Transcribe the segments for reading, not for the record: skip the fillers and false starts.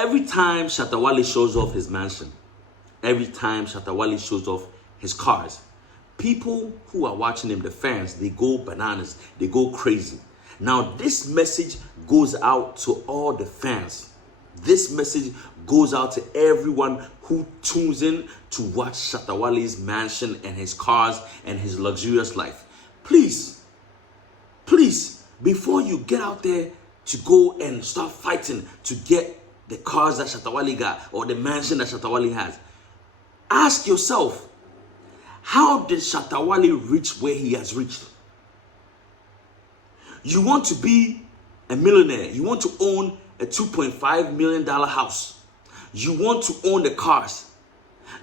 every time Shatta Wale shows off his mansion, every time Shatta Wale shows off his cars, people who are watching him, the fans, they go bananas, they go crazy. Now, this message goes out to all the fans. This message goes out to everyone who tunes in to watch Shatta Wale's mansion and his cars and his luxurious life. Please, please, before you get out there to go and start fighting to get the cars that Shatta Wale got or the mansion that Shatta Wale has, ask yourself, how did Shatta Wale reach where he has reached? You want to be a millionaire. You want to own a $2.5 million house. You want to own the cars.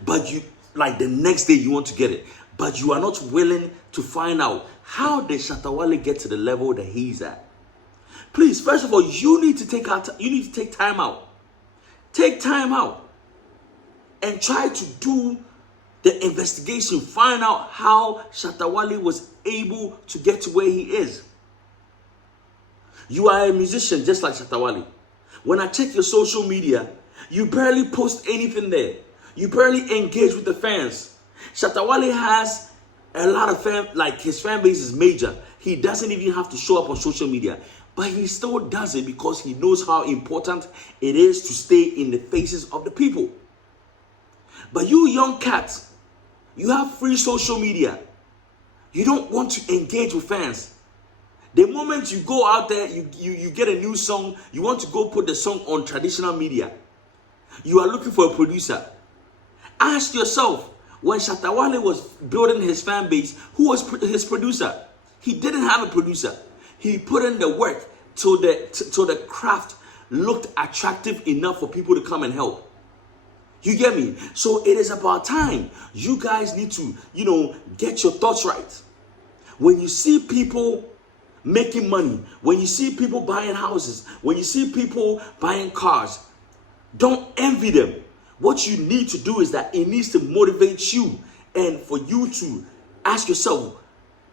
But you, like the next day you want to get it. But you are not willing to find out, how did Shatta Wale get to the level that he's at? Please, first of all, you need to take time out. Take time out and try to do the investigation. Find out how Shatta Wale was able to get to where he is. You are a musician just like Shatta Wale. When I check your social media, you barely post anything there. You barely engage with the fans. Shatta Wale has a lot of fans, like his fan base is major. He doesn't even have to show up on social media. But he still does it because he knows how important it is to stay in the faces of the people. But you young cats, you have free social media. You don't want to engage with fans. The moment you go out there, you get a new song, you want to go put the song on traditional media. You are looking for a producer. Ask yourself, when Shatta Wale was building his fan base, who was his producer? He didn't have a producer. He put in the work till the craft looked attractive enough for people to come and help. You get me? So it is about time. You guys need to, get your thoughts right. When you see people making money, when you see people buying houses, when you see people buying cars, don't envy them. What you need to do is that it needs to motivate you, and for you to ask yourself,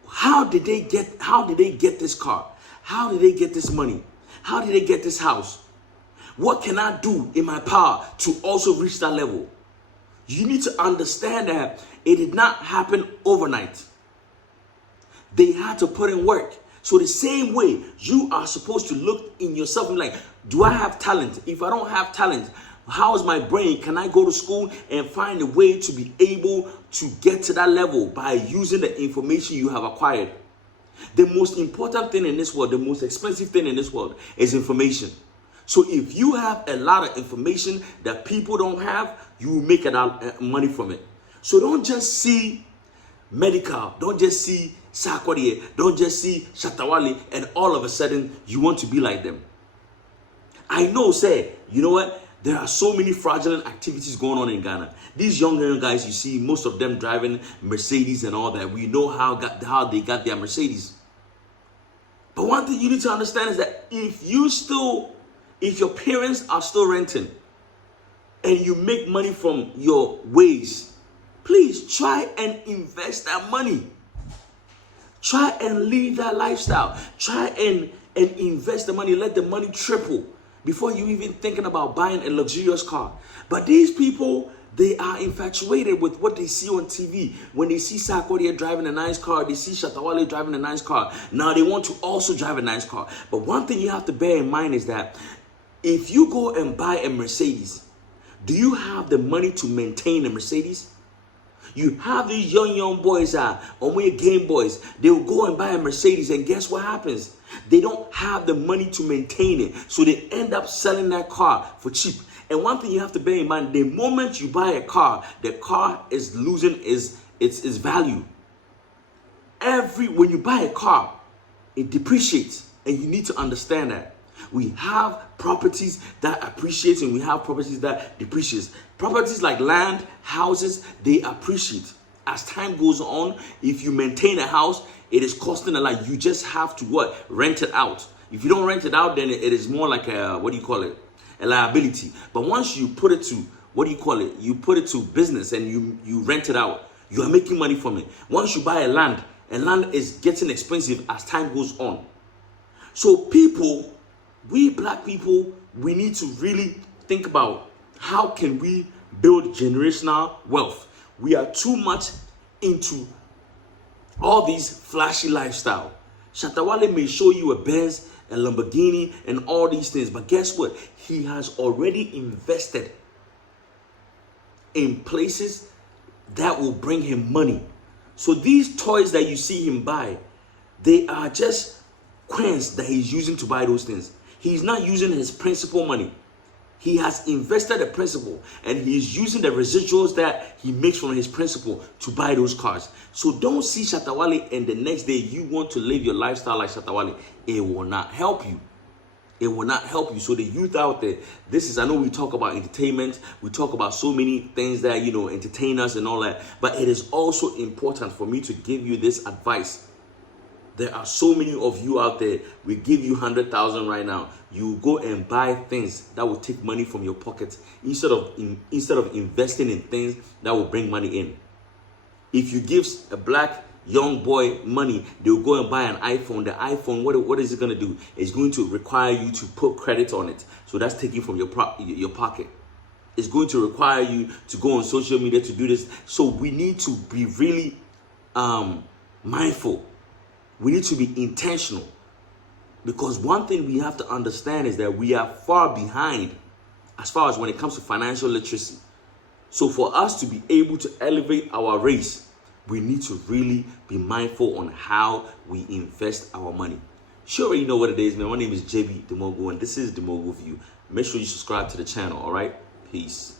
how did they get this car? How did they get this money? How did they get this house? What can I do in my power to also reach that level? You need to understand that it did not happen overnight. They had to put in work. So the same way, you are supposed to look in yourself and be like, do I have talent? If I don't have talent, how is my brain? Can I go to school and find a way to be able to get to that level by using the information you have acquired? The most important thing in this world, the most expensive thing in this world is information. So if you have a lot of information that people don't have, you will make a lot of money from it. So don't just see medical, don't just see Sarkodie, don't just see Shatta Wale, and all of a sudden you want to be like them. I know, you know what? There are so many fraudulent activities going on in Ghana. These young guys, you see, most of them driving Mercedes and all that. We know how they got their Mercedes. But one thing you need to understand is that if your parents are still renting and you make money from your ways, please try and invest that money. Try and live that lifestyle. Try and invest the money. Let the money triple before you even thinking about buying a luxurious car. But these people, they are infatuated with what they see on TV. When they see Sarkodie driving a nice car, they see Shatta Wale driving a nice car. Now they want to also drive a nice car. But one thing you have to bear in mind is that if you go and buy a Mercedes, do you have the money to maintain a Mercedes? You have these young boys on your Game Boys. They will go and buy a Mercedes, and guess what happens? They don't have the money to maintain it. So they end up selling that car for cheap. And one thing you have to bear in mind, the moment you buy a car, the car is losing its value. When you buy a car, it depreciates. And you need to understand that. We have properties that appreciate and we have properties that depreciate. Properties like land, houses, they appreciate. As time goes on, if you maintain a house, it is costing a lot. You just have to rent it out. If you don't rent it out, then it is more like a liability. But once you put it to you put it to business and you rent it out, you are making money from it. Once you buy a land is getting expensive as time goes on. So we black people, we need to really think about how can we build generational wealth. We are too much into all these flashy lifestyle. Shatta Wale may show you a Benz, a Lamborghini, and all these things, but guess what? He has already invested in places that will bring him money. So these toys that you see him buy, they are just coins that he's using to buy those things. He's not using his principal money. He has invested the principal, and he is using the residuals that he makes from his principal to buy those cars. So don't see Shatta Wale and the next day you want to live your lifestyle like Shatta Wale. It will not help you. It will not help you. So the youth out there, I know we talk about entertainment, we talk about so many things that, entertain us and all that, but it is also important for me to give you this advice. There are so many of you out there, we give you 100,000 right now. You go and buy things that will take money from your pocket instead of investing in things that will bring money in. If you give a black young boy money, they'll go and buy an iPhone. The iPhone, what is it going to do? It's going to require you to put credit on it. So that's taking from your pocket. It's going to require you to go on social media to do this. So we need to be really mindful. We need to be intentional, because one thing we have to understand is that we are far behind as far as when it comes to financial literacy. So for us to be able to elevate our race, we need to really be mindful on how we invest our money. Sure, you know what it is, man. My name is Jebi, the Mogul, and this is the Mogul View. Make sure you subscribe to the channel, all right? Peace.